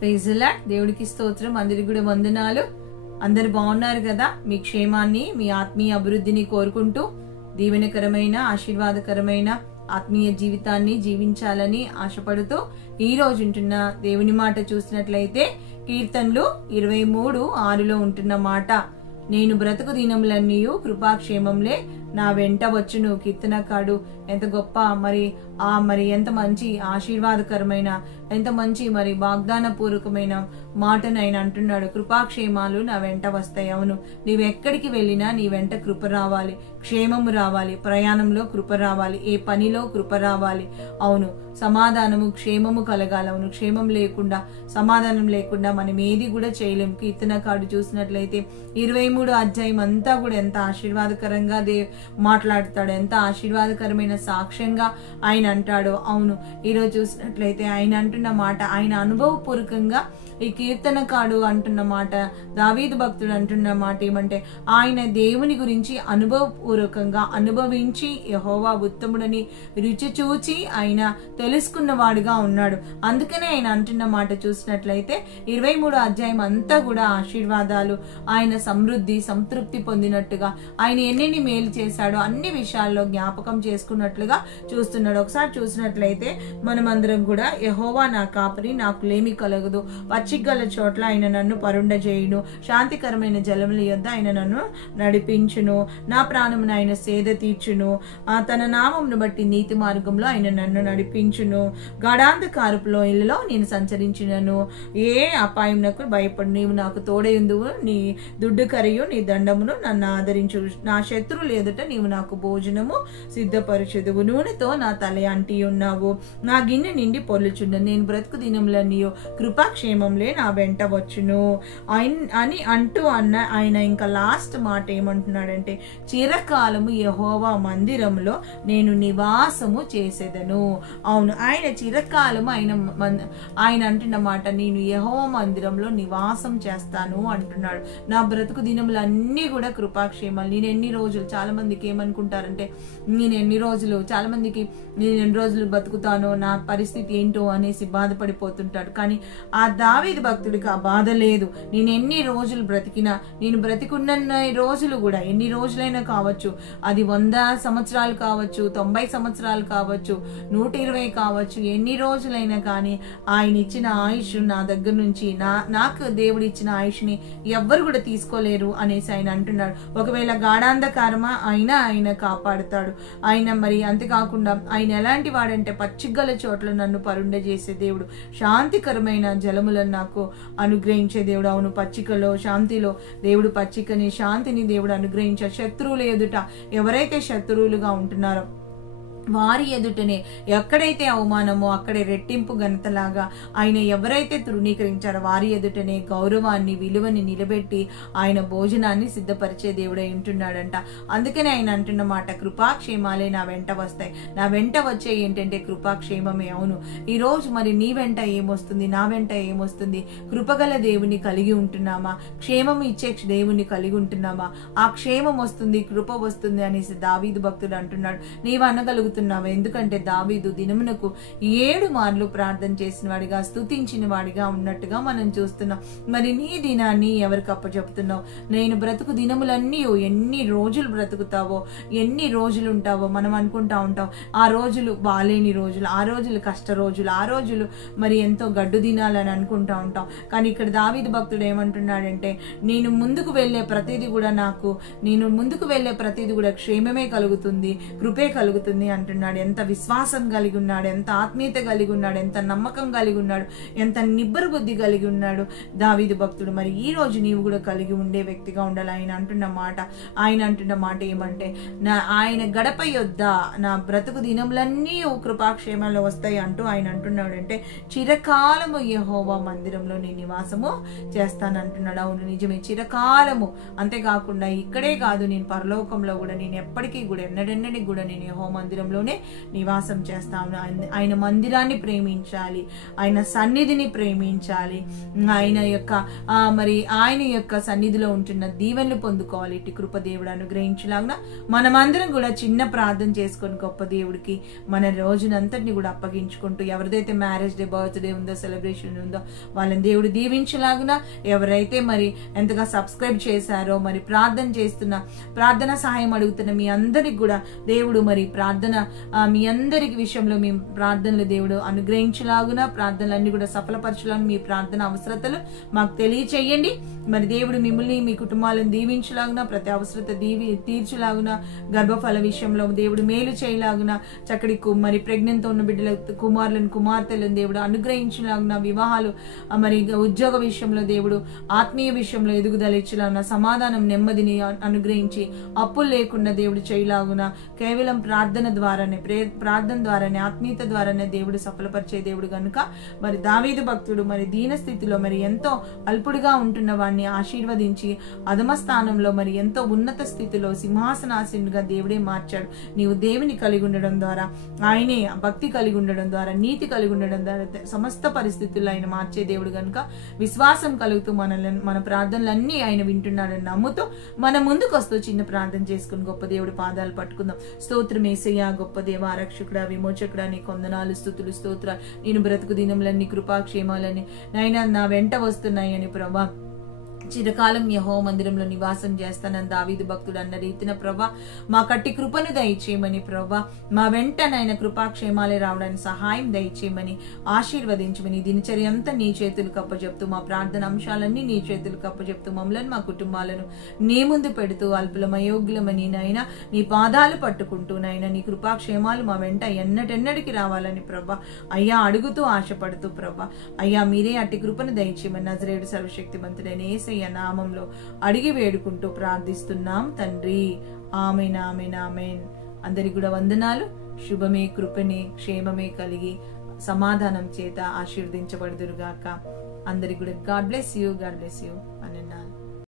Praise the lord. దేవుడికి స్తోత్రం. అందరికి కూడా వందనాలు. అందరు బాగున్నారు కదా? మీ క్షేమాన్ని, మీ ఆత్మీయ అభివృద్ధిని కోరుకుంటూ దీవెనకరమైన ఆశీర్వాదకరమైన ఆత్మీయ జీవితాన్ని జీవించాలని ఆశపడుతూ ఈ రోజు ఉంటున్న దేవుని మాట చూసినట్లయితే కీర్తనలు 23:6 ఉంటున్న మాట, నేను బ్రతుకు దినములన్నీయు కృపాక్షేమంలే నా వెంట వచ్చును. కీర్తనకాడు ఎంత గొప్ప మరి ఎంత మంచి ఆశీర్వాదకరమైన, ఎంత మంచి వాగ్దాన పూర్వకమైన మాటను ఆయన అంటున్నాడు. కృపాక్షేమాలు నా వెంట వస్తాయి. అవును, నీవెక్కడికి వెళ్ళినా నీ వెంట కృప రావాలి, క్షేమము రావాలి, ప్రయాణంలో కృప రావాలి, ఏ పనిలో కృప రావాలి. అవును, సమాధానము క్షేమము కలగాలి. అవును, క్షేమం లేకుండా, సమాధానం లేకుండా మనం ఏది కూడా చేయలేము. కీర్తనకాడు చూసినట్లయితే 23 అధ్యాయం అంతా కూడా ఎంత ఆశీర్వాదకరంగా మాట్లాడతాడు, ఎంత ఆశీర్వాదకరమైన సాక్ష్యంగా ఆయన అంటాడు. అవును, ఈరోజు చూసినట్లయితే ఆయన అంటున్న మాట, ఆయన అనుభవపూర్వకంగా ఈ కీర్తనకాడు అంటున్న మాట, దావీదు భక్తుడు అంటున్న మాట ఏమంటే, ఆయన దేవుని గురించి అనుభవపూర్వకంగా అనుభవించి యెహోవా ఉత్తముడని రుచి చూచి ఆయన తెలుసుకున్నవాడుగా ఉన్నాడు. అందుకనే ఆయన అంటున్న మాట చూసినట్లయితే 23 అధ్యాయం అంతా కూడా ఆశీర్వాదాలు, ఆయన సమృద్ధి సంతృప్తి పొందినట్టుగా, ఆయన ఎన్నెన్ని మేలు చేశాడో అన్ని విషయాల్లో జ్ఞాపకం చేసుకున్నట్లుగా చూస్తున్నాడు. ఒకసారి చూసినట్లయితే మనమందరం కూడా, యెహోవా నా కాపరి, నాకు లేమి కలగదు, పచ్చిగల చోట్ల ఆయన నన్ను పరుండజేయును, శాంతికరమైన జలముల యొద్ద ఆయన నన్ను నడిపించును, నా ప్రాణమును ఆయన సేద తీర్చును, తన నామమును బట్టి నీతి మార్గంలో ఆయన నన్ను నడిపించును, గాఢాంధకారపు లోయలలో నేను సంచరించినను ఏ అపాయమునకు భయపడు, నీవు నాకు తోడయుందువు, నీ దుడ్డు కరియు నీ దండమును నన్ను ఆదరించు, నా శత్రువులు ఎదుట నీవు నాకు భోజనము సిద్ధపరచుదువు, నూనెతో నా తల అంటి ఉన్నావు, నా గిన్నె నిండి పొర్లుచుండను, నేను బ్రతుకు దినములన్నీయు కృపాక్షేమంలే నా వెంట వచ్చును అని అంటూ ఆయన ఇంకా లాస్ట్ మాట ఏమంటున్నాడంటే, చిరకాలము యెహోవా మందిరంలో నేను నివాసము చేసేదను. అవును, ఆయన చిరకాలము ఆయన అంటున్న మాట, నేను యెహోవా మందిరంలో నివాసం చేస్తాను అంటున్నాడు. నా బ్రతుకు దినములన్నీ కూడా కృపాక్షేమాలు. నేను ఎన్ని రోజులు, చాలా మందికి ఏమనుకుంటారంటే, నేను ఎన్ని రోజులు బతుకుతానో, నా పరిస్థితి ఏంటో అనేసి బాధపడిపోతుంటాడు. కానీ ఆ దావీదు భక్తుడికి ఆ బాధ లేదు. నేను ఎన్ని రోజులు బ్రతికినా, నేను బ్రతికున్న రోజులు కూడా ఎన్ని రోజులైనా కావచ్చు, అది 100 సంవత్సరాలు కావచ్చు, 90 సంవత్సరాలు కావచ్చు, 120 కావచ్చు, ఎన్ని రోజులైనా కానీ ఆయన ఇచ్చిన ఆయుష్ నా దగ్గర నుంచి, నాకు దేవుడు ఇచ్చిన ఆయుష్ని ఎవ్వరు కూడా తీసుకోలేరు అనేసి ఆయన అంటున్నాడు. ఒకవేళ గాఢాంధకారమా ఆయన కాపాడుతాడు. ఆయన అంతేకాకుండా ఆయన ఎలాంటి వాడంటే, పచ్చిగల చోట్ల నన్ను పరుండజేసే దేవుడు, శాంతికరమైన జలములను నాకు అనుగ్రహించే దేవుడు. అవును, పచ్చికలో శాంతిలో దేవుడు పచ్చికని శాంతిని దేవుడు అనుగ్రహించారు. శత్రువుల ఎదుట ఎవరైతే శత్రువులుగా ఉంటున్నారో వారి ఎదుటనే ఎక్కడైతే అవమానమో అక్కడే రెట్టింపు ఘనతలాగా ఆయన ఎవరైతే తృణీకరించారో వారి ఎదుటనే గౌరవాన్ని, విలువని నిలబెట్టి ఆయన భోజనాన్ని సిద్ధపరిచే దేవుడై ఉంటున్నాడంట. అందుకనే ఆయన అంటున్న మాట, కృపాక్షేమాలే నా వెంట వస్తాయి. నా వెంట వచ్చే ఏంటంటే కృపాక్షేమమే. అవును, ఈరోజు నీ వెంట ఏమొస్తుంది, నా వెంట ఏమొస్తుంది? కృపగల దేవుని కలిగి ఉంటున్నామా? క్షేమం ఇచ్చే దేవుని కలిగి ఉంటున్నామా? ఆ క్షేమం వస్తుంది, కృప వస్తుంది అనేసి దావీదు భక్తుడు అంటున్నాడు. నీవు అనగలుగుతున్నావు. ఎందుకంటే దావీదు దినమునకు 7 మార్లు ప్రార్థన చేసిన వాడిగా, స్తుతించిన వాడిగా ఉన్నట్టుగా మనం చూస్తున్నాం. నీ దినాన్ని ఎవరికి అప్పచెప్తున్నావు? నేను బ్రతుకు దినములన్నీ, ఎన్ని రోజులు బ్రతుకుతావో, ఎన్ని రోజులు ఉంటావో మనం అనుకుంటా ఉంటాం. ఆ రోజులు బాలేని రోజులు, ఆ రోజులు కష్ట రోజులు, ఆ రోజులు ఎంతో గడ్డు దినాలని అనుకుంటా ఉంటాం. కానీ ఇక్కడ దావీదు భక్తుడు ఏమంటున్నాడంటే, నేను ముందుకు వెళ్ళే ప్రతిదీ కూడా క్షేమమే కలుగుతుంది, కృపే కలుగుతుంది అంటున్నాడు. ఎంత విశ్వాసం కలిగి ఉన్నాడు, ఎంత ఆత్మీయత కలిగి ఉన్నాడు, ఎంత నమ్మకం కలిగి ఉన్నాడు, ఎంత నిబ్బర బుద్ధి కలిగి ఉన్నాడు దావీదు భక్తుడు. ఈ రోజు నీవు కూడా కలిగి ఉండే వ్యక్తిగా ఉండాలి. ఆయన అంటున్న మాట ఏమంటే, ఆయన గడప యొద్ద నా బ్రతుకు దినములన్నీ కృపాక్షేమాల్లో వస్తాయి అంటూ ఆయన అంటున్నాడంటే, చిరకాలము యెహోవా మందిరంలో నేను నివాసము చేస్తానంటున్నాడు. అవును, నిజమే, చిరకాలము. అంతేకాకుండా ఇక్కడే కాదు, నేను పరలోకంలో కూడా, నేను ఎప్పటికీ కూడా ఎన్నడెన్నడికి కూడా నేను యెహోవా మందిరంలో మందిరంలోనే నివాసం చేస్తాను. ఆయన మందిరాన్ని ప్రేమించాలి, ఆయన సన్నిధిని ప్రేమించాలి, ఆయన యొక్క మరి ఆయన యొక్క సన్నిధిలో ఉంటున్న దీవెనలు పొందుకోవాలి. ఇటు కృప దేవుడు అనుగ్రహించలాగున మనమందరం కూడా చిన్న ప్రార్థన చేసుకొని గొప్ప దేవుడికి మన రోజునంతటిని కూడా అప్పగించుకుంటూ, ఎవరిదైతే మ్యారేజ్ డే, బర్త్డే ఉందో, సెలబ్రేషన్ ఉందో వాళ్ళని దేవుడు దీవించలాగున, ఎవరైతే మరి ఎంతగా సబ్స్క్రైబ్ చేశారో, మరి ప్రార్థన చేస్తున్న, ప్రార్థన సహాయం అడుగుతున్న మీ అందరికి కూడా దేవుడు మరి ప్రార్థన మీ అందరికి విషయంలో మీ ప్రార్థనలు దేవుడు అనుగ్రహించలాగున, ప్రార్థనలన్నీ కూడా సఫలపరచాలని మీ ప్రార్థన అవసరతలు మాకు తెలియచేయండి. మరి దేవుడు మిమ్మల్ని మీ కుటుంబాలను దీవించలాగున, ప్రతి అవసరత తీర్చలాగున, గర్భఫల విషయంలో దేవుడు మేలు చేయలాగున, చక్కటి మరి ప్రెగ్నెంట్ ఉన్న బిడ్డల కుమారులను కుమార్తెలను దేవుడు అనుగ్రహించలాగున, వివాహాలు మరి ఉద్యోగ విషయంలో దేవుడు ఆత్మీయ విషయంలో ఎదుగుదల ఇచ్చలాగున, సమాధానం నెమ్మదిని అనుగ్రహించి అప్పులు లేకుండా దేవుడు చేయలాగున, కేవలం ప్రార్థన ద్వారానే ఆత్మీయత ద్వారానే దేవుడు సఫలపరిచే దేవుడు గనుక మరి దావీదు భక్తుడు మరి దీన స్థితిలో మరి ఎంతో అల్పుడుగా ఉంటున్న వాడిని ఆశీర్వదించి అధమ స్థానంలో మరి ఎంతో ఉన్నత స్థితిలో సింహాసనాసీనుగా దేవుడే మార్చాడు. నీవు దేవుని కలిగి ఉండడం ద్వారా, ఆయనే భక్తి కలిగి ఉండడం ద్వారా, నీతి కలిగి ఉండడం ద్వారా సమస్త పరిస్థితుల్లో ఆయన మార్చే దేవుడు గనుక విశ్వాసం కలుగుతూ మన ప్రార్థనలన్నీ ఆయన వింటున్నాడని నమ్ముతూ మన ముందుకు వస్తూ చిన్న ప్రార్థన చేసుకుని గొప్ప దేవుడి పాదాలు పట్టుకుందాం. స్తోత్రం యేసయ్యా, గొప్ప దేవ, రక్షకుడా, విమోచకుడా, నీ కొందనాలు, స్తుతులు, స్తోత్రాలు. నేను బ్రతుకు దినములన్నీ కృపాక్షేమాలని నాయనా నా వెంట వస్తున్నాయని ప్రభా, చిరకాలం యెహోవా మందిరంలో నివాసం చేస్తానని దావీదు భక్తుడు అన్న రీతిన ప్రభా మా కట్టి కృపను దయచేయమని ప్రభా, మా వెంట నాయన కృపాక్షేమాలే రావడానికి సహాయం దయచేయమని ఆశీర్వదించమని, దినచర్య అంతా నీ చేతులకు అప్పచెప్తూ, మా ప్రార్థన అంశాలన్నీ నీ చేతులకు అప్పచెప్తూ, మమ్మల్ని మా కుటుంబాలను నీ ముందు పెడుతూ అల్పులం అయోగ్యులమని నాయన నీ పాదాలు పట్టుకుంటూ నాయన నీ కృపాక్షేమాలు మా వెంట ఎన్నటెన్నడికి రావాలని ప్రభా అయ్యా అడుగుతూ ఆశపడుతూ ప్రభా అయ్యా మీరే అట్టి కృపను దయచేయమని నజరేయుడు సర్వశక్తిమంతుడైన యేసయ్య నామంలో అడిగి వేడుకుంటూ ప్రార్థిస్తున్నాం తండ్రి. ఆమేన్, ఆమేన్, ఆమేన్. అందరికి కూడా వందనాలు. శుభమే, కృపనే, క్షేమమే కలిగి సమాధానం చేత ఆశీర్వదించబడుదురుగాక. అందరికి కూడా God bless you, God bless you. అన్నాను.